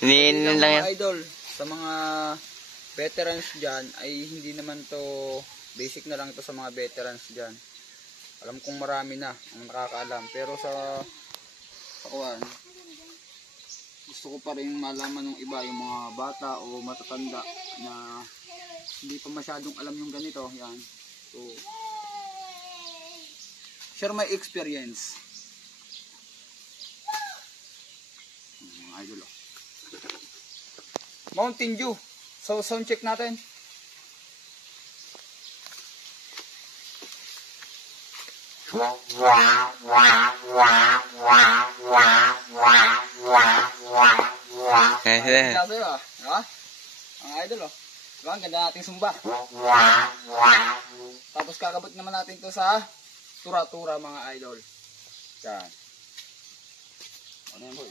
Hindi lang yan. Idol, sa mga veterans dyan ay hindi naman to basic na lang to sa mga veterans dyan. Alam kong marami na ang nakakaalam, pero sa kuwan, gusto ko pa rin malaman ng iba, yung mga bata o matatanda na hindi pa masyadong alam yung ganito. Yan. So, share my experience. Mga idol. Mountain Dew. So, sound check natin. Ang idol, oh. Diba? Ang ganda nating sumba. Tapos kakabot naman natin to sa tura-tura, mga idol. Yan. Ano yan, boy?